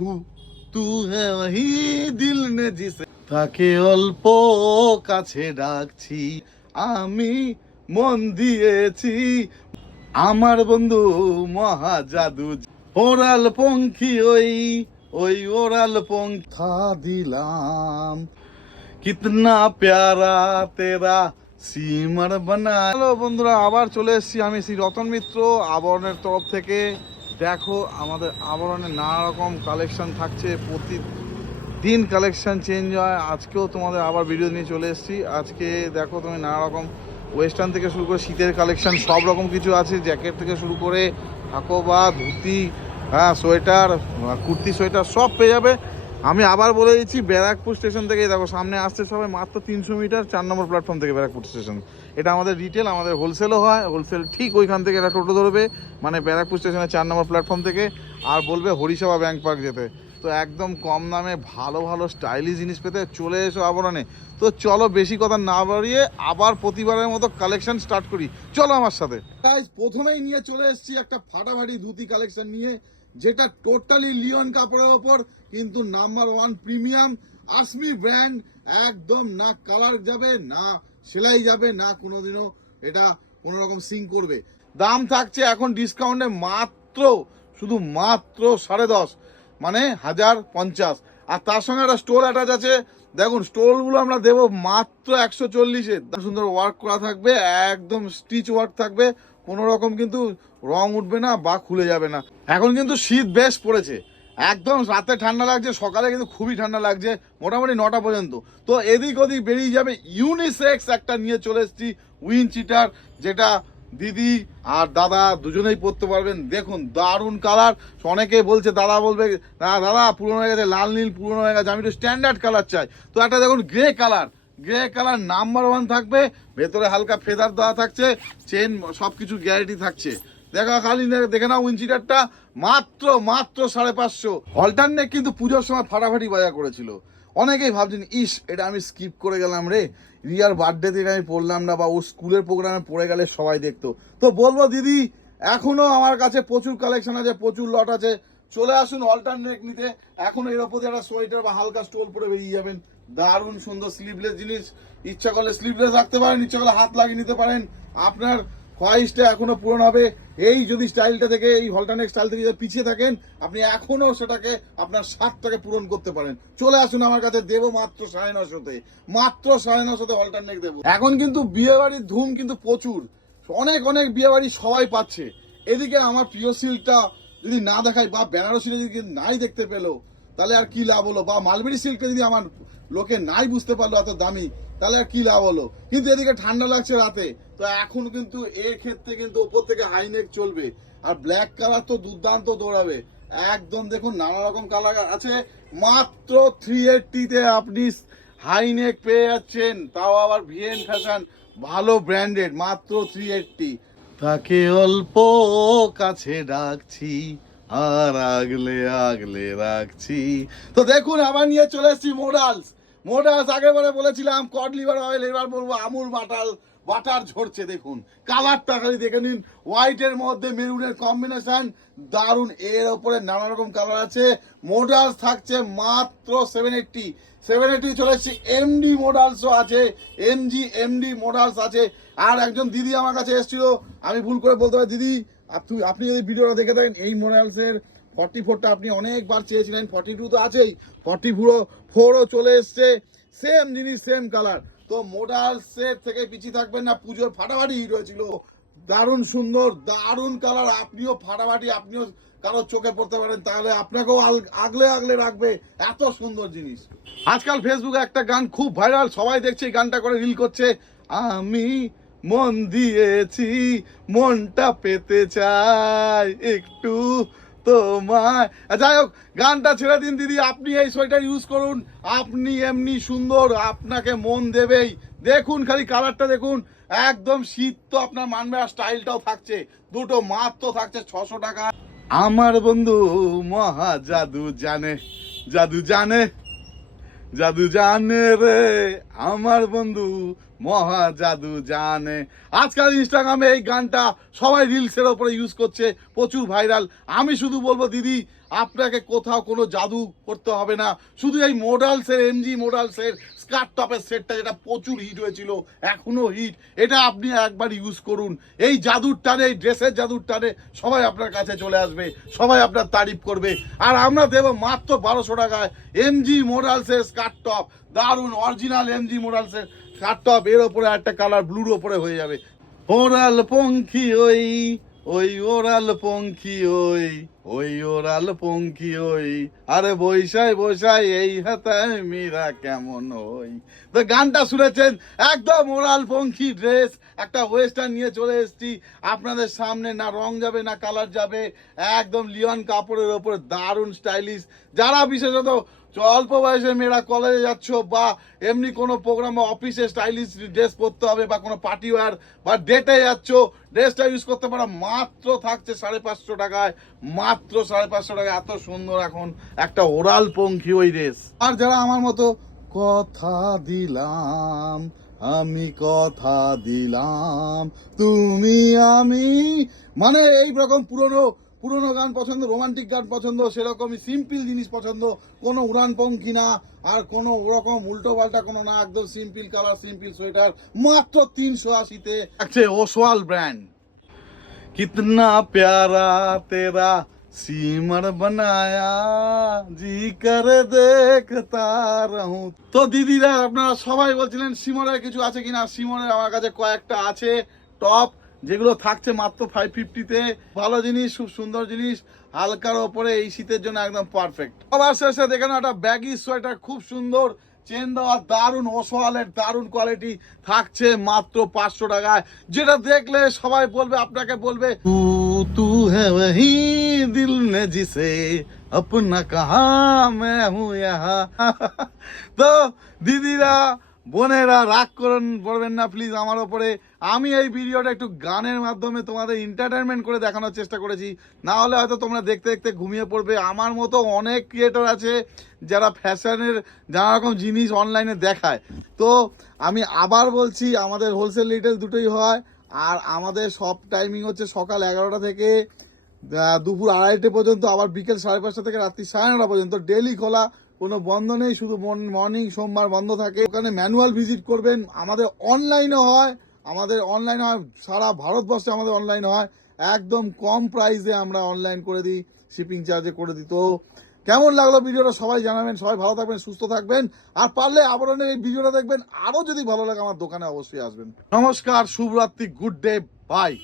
তু তু হ্যাঁ ওহি দিল নে জিসে, তাকে অল্প কাছে ডাকছি, আমি মন দিয়েছি আমার বন্ধু মহা জাদু, ওরাল পঙ্খী ওই ওই ওরাল পঙ্খা দিলাম, কিতনা প্যারা তেরা সিমর বানা। হ্যালো বন্ধুরা, আবার চলে এসেছি আমি শ্রী রতন মিত্র আবরণের তরফ থেকে। দেখো আমাদের আবরণে নানা রকম কালেকশন থাকছে, প্রতিদিন কালেকশন চেঞ্জ হয়। আজকেও তোমাদের আবার ভিডিও নিয়ে চলে এসেছি। আজকে দেখো তুমি নানা রকম ওয়েস্টার্ন থেকে শুরু করে শীতের কালেকশন সব রকম কিছু আছে, জ্যাকেট থেকে শুরু করে হাকোবা ধুতি, হ্যাঁ সোয়েটার, কুর্তি সোয়েটার সব পেয়ে যাবে। আমি আবার বলে দিচ্ছি, ব্যারাকপুর স্টেশন থেকে দেখো সামনে আসছে সবাই, মাত্র 300 মিটার 4 নম্বর প্ল্যাটফর্ম থেকে ব্যারাকপুর স্টেশন। এটা আমাদের রিটেল, আমাদের হোলসেলও হয়। হোলসেল ঠিক ওইখান থেকে এটা টোটো ধরবে, মানে ব্যারাকপুর স্টেশনের 4 নম্বর প্ল্যাটফর্ম থেকে, আর বলবে হরিসভা ব্যাংক পার্ক যেতে। তো একদম কম দামে ভালো ভালো স্টাইলিশ জিনিস পেতে চলে এসো আবরণে। তো চলো বেশি কথা না বাড়িয়ে আবার প্রতিবারের মতো কালেকশন স্টার্ট করি, চলো আমার সাথে। গাইস প্রথমেই নিয়ে চলে এসেছি একটা ফাটাফাটি ধুতি কালেকশন নিয়ে, যেটা টোটালি লিওন কাপড়ের ওপর, কিন্তু নাম্বার 1 প্রিমিয়াম আসমি ব্র্যান্ড। একদম না কালার যাবে, না সেলাই যাবে, না কোনোদিনও এটা কোনো রকম সিং করবে। দাম থাকছে এখন ডিসকাউন্টে মাত্র, শুধু মাত্র 10.5, মানে 1050। আর তার সঙ্গে একটা স্টোর অ্যাটাচ আছে। দেখুন স্টোরগুলো আমরা দেবো মাত্র 140-এ। সুন্দর ওয়ার্ক করা থাকবে, একদম স্টিচ ওয়ার্ক থাকবে, কোনো রকম কিন্তু রং উঠবে না বা খুলে যাবে না। এখন কিন্তু শীত বেশ পড়েছে, একদম রাতে ঠান্ডা লাগছে, সকালে কিন্তু খুবই ঠান্ডা লাগছে, মোটামুটি 9টা পর্যন্ত। তো এদিক ওদিক বেরিয়ে যাবে। ইউনিসেক্স একটা নিয়ে চলে এসেছি, উইন্ডচিটার, যেটা দিদি আর দাদা দুজনেই পরতে পারবেন। দেখুন দারুণ কালার। অনেকে বলছে, দাদা বলবে দাদা পুরনো হয়ে গেছে, লাল নীল পুরনো হয়ে গেছে, আমি একটু স্ট্যান্ডার্ড কালার চাই। তো একটা দেখুন grey colour, grey colour number 1 থাকবে, ভেতরে হালকা ফেদার দেওয়া থাকছে, চেন সব কিছু গ্যারান্টি থাকছে। দেখা খালি দেখে নাও উইন্ডচিটারটা, মাত্র মাত্র 550। অল্টারনেট কিন্তু পুজোর সময় ফাটাফাটি বাজার করেছিল। অনেকেই ভাবছেন ইস এটা আমি স্কিপ করে গেলাম রে, রিয়ার বার্থডে থেকে আমি পড়লাম না, বা ও স্কুলের প্রোগ্রামে পড়ে গেলে সবাই দেখতো। তো বলবো দিদি এখনো আমার কাছে প্রচুর কালেকশন আছে, প্রচুর লট আছে, চলে আসুন অল্টারনেট নিতে। এখনো এর ওপর একটা সোয়েটার বা হালকা স্টোল পরে বেরিয়ে যাবেন। দারুণ সুন্দর স্লিভলেস জিনিস, ইচ্ছা করলে স্লিভলেস রাখতে পারেন, ইচ্ছা করলে হাত লাগিয়ে নিতে পারেন। আপনার খয়েসটা এখনো পূরণ হবে। এই যদি স্টাইলটা থেকে, এই অল্টারনেট স্টাইল থেকে যদি পিছিয়ে থাকেন, আপনি এখনো সেটাকে আপনার স্বাদটাকে পূরণ করতে পারেন। চলে আসুন আমার কাছে, দেবো মাত্র 950-তে, মাত্র 950-তে অল্টারনেট দেবো। এখন কিন্তু বিয়ে বাড়ির ধুম কিন্তু প্রচুর, অনেক অনেক বিয়ে বাড়ি সবাই পাচ্ছে। এদিকে আমার প্রিয় সিল্কটা যদি না দেখাই, বা বেনারসিটা যদি নাই দেখতে পেলো, তাহলে আর কি লাভ হলো? বা মালবেরি সিল্কটা যদি আমার লোকে নাই বুঝতে পারলো এত দামি, তাহলে আর কি লাভ হলো? কিন্তু এদিকে ঠান্ডা লাগছে রাতে, তো এখন কিন্তু এর ক্ষেত্রে কিন্তু ওপর থেকে হাইনেক চলবে। আর ব্ল্যাক কালার তো দুর্দান্ত দৌড়াবে একদম। দেখুন নানা রকম কালার আছে, মাত্র 380-তে আপনি হাইনেক পেয়ে যাচ্ছেন, তাও আবার ভিএন ফ্যাশন, ভালো ব্র্যান্ডেড, মাত্র 380। তাকে অল্প কাছে ডাকছি, আর আগলে আগলে রাখছি। তো দেখুন আবার নিয়ে চলে এসেছি মোডালস। মোডালস আগেবারে বলেছিলাম কড লিভার অয়েল, এবার বলবো আমুল বাটার ঝরছে। দেখুন কালারটা খালি দেখে নিন, হোয়াইটের মধ্যে মেরুনের কম্বিনেশন, দারুণ। এর ওপরে নানা রকম কালার আছে। মোডালস থাকছে মাত্র 780 চলে এসেছি। এমডি মোডালসও আছে, এমডি মোডালস আছে। আর একজন দিদি আমার কাছে এসেছিল, আমি ভুল করে বলতে পারি দিদি, আপনি যদি ভিডিওটা দেখে থাকেন, এই মোডালসের 44টা আপনি অনেকবার চেয়েছিলেন, 42 তো আছেই, 44ও চলে এসছে। সেম জিনিস, সেম কালার। তো মোডালসের থেকে পিছিয়ে থাকবেন না, পুজোর ফাটাফাটি হিট হয়েছিল, দারুণ সুন্দর, দারুণ কালার। আপনিও ফাটাফাটি, আপনিও কারোর চোখে পড়তে পারেন, তাহলে আপনাকেও আগলে আগলে রাখবে, এত সুন্দর জিনিস। আজকাল ফেসবুকে একটা গান খুব ভাইরাল, সবাই দেখছে এই গানটা করে রিল করছে, আমি মন দিয়েছি মনটা পেতে চাই একটু তোমায়। যাই হোক গানটা ছেড়ে দিন দিদি, আপনি এই সোয়েটার ইউজ করুন, আপনি এমনি সুন্দর, আপনাকে মন দেবেই। দেখুন খালি কালারটা দেখুন, একদম শীত তো আপনার মানবে, আর স্টাইলটাও থাকছে। দুটো মাত্র থাকছে 600 টাকা। আমার বন্ধু মহা জাদু জানে, জাদু জানে, জাদু জানে রে আমার বন্ধু, মহা জাদু জানে। আজকাল ইনস্টাগ্রামে এই গানটা সবাই রিলসের ওপরে ইউজ করছে, প্রচুর ভাইরাল। আমি শুধু বলবো দিদি, আপনাকে কোথাও কোনো জাদু করতে হবে না। শুধু এই মোডালসের, এমজি মোডালসের স্কার্ট টপের সেটটা, যেটা প্রচুর হিট হয়েছিল, এখনো হিট, এটা আপনি একবার ইউজ করুন। এই জাদুর টানে, এই ড্রেসের জাদুর টানে সবাই আপনার কাছে চলে আসবে, সবাই আপনার তারিফ করবে। আর আমরা দেবো মাত্র 1200 টাকায় এমজি মোডালসের স্কার্ট টপ, দারুণ অরিজিনাল এমজি মোডালসের স্কার্ট টপ। এর ওপরে একটা কালার ব্লুর ওপরে হয়ে যাবে। ওরাল পঙ্খী ওই, ওই ওরাল পঙ্খী ওই, ওই ওরাল পঙ্খী ওই, আরে বৈশাই বৈশাই এই হাতায় মীরা কেমন ওই। তো গানটা শুনেছেন, একদম ওরাল পঙ্খী ড্রেস, একটা ওয়েস্টার্ন নিয়ে চলে এসেছি আপনাদের সামনে। না রং যাবে না কালার যাবে, একদম লিওন কাপড়ের ওপরে দারুণ স্টাইলিশ। যারা বিশেষত অল্প বয়সে মেয়েরা কলেজে যাচ্ছ, বা এমনি কোনো প্রোগ্রামে অফিসে স্টাইলিশ ড্রেস পরতে হবে, বা কোনো পার্টি ওয়ার বা ডেটে যাচ্ছ, ড্রেসটা ইউজ করতে পারো। মাত্র থাকছে 550 টাকায়, মাত্র 550 টাকায়। এত সুন্দর এখন একটা ওরাল পঙ্খী ওই ড্রেস। আর যারা আমার মতো কথা দিলাম, আমি কথা দিলাম, তুমি আমি, মানে এই রকম পুরনো পুরোনো গান পছন্দ, রোমান্টিক গান পছন্দ, সেরকমই সিম্পল জিনিস পছন্দ, কোনো উড়ান পঙ্খী না, আর কোনো ওরকম উল্টো পাল্টা কোনো না, একদম সিম্পল কালার, সিম্পল সোয়েটার, মাত্র 380-তে। আছে ওসওয়াল ব্র্যান্ড। कितना प्यारा तेरा सीमर बनाया, जी कर देखता रहूं। তো দিদিরা আপনারা সবাই বলছিলেন সিমরের কিছু আছে কিনা। সিমরের আমার কাছে কয়েকটা আছে টপ, যেগুলো থাকছে মাত্র 550-তে। ভালো জিনিস, খুব সুন্দর জিনিস, হালকার ওপরে এই শীতের জন্য একদম পারফেক্ট। আবার শেষে দেখেন একটা ব্যাগি সোয়েটার, খুব সুন্দর চেন দেওয়া, দারুণ ওসওয়ালের, দারুণ কোয়ালিটি, থাকছে মাত্র 500 টাকায়। যেটা দেখলে সবাই বলবে, আপনাকে বলবে তু তু হ্যাঁ ওহি দিল নে জিসে अपना कहा मैं हूँ यहाँ। তো দিদিরা, বোনেরা, রাগ করবেন না প্লিজ আমার ওপরে। আমি এই ভিডিওটা একটু গানের মাধ্যমে তোমাদের এন্টারটেনমেন্ট করে দেখানোর চেষ্টা করেছি, না হলে হয়তো তোমরা দেখতে দেখতে ঘুমিয়ে পড়বে। আমার মতো অনেক ক্রিয়েটর আছে যারা ফ্যাশনের নানা রকম জিনিস অনলাইনে দেখায়। তো আমি আবার বলছি, আমাদের হোলসেল রিটেল দুটোই হয়। আর আমাদের সব টাইমিং হচ্ছে সকাল 11টা থেকে দুপুর 2:30 পর্যন্ত, আবার বিকেল 5:30 থেকে রাত্রি 9:30 পর্যন্ত ডেলি খোলা, কোনো বন্ধ নেই। শুধু মর্নিং সোমবার বন্ধ থাকে। ওখানে ম্যানুয়াল ভিজিট করবেন। আমাদের অনলাইনও হয়, সারা ভারতবর্ষে আমাদের অনলাইন হয়। একদম কম প্রাইসে আমরা অনলাইন করে দিই, শিপিং চার্জে করে দিই। তো কেমন লাগলো ভিডিওটা সবাই জানাবেন। সবাই ভালো থাকবেন, সুস্থ থাকবেন, আর পারলে আবরণের এই ভিডিওটা দেখবেন। আরও যদি ভালো লাগে আমার দোকানে অবশ্যই আসবেন। নমস্কার, শুভরাত্রি, গুড ডে, বাই।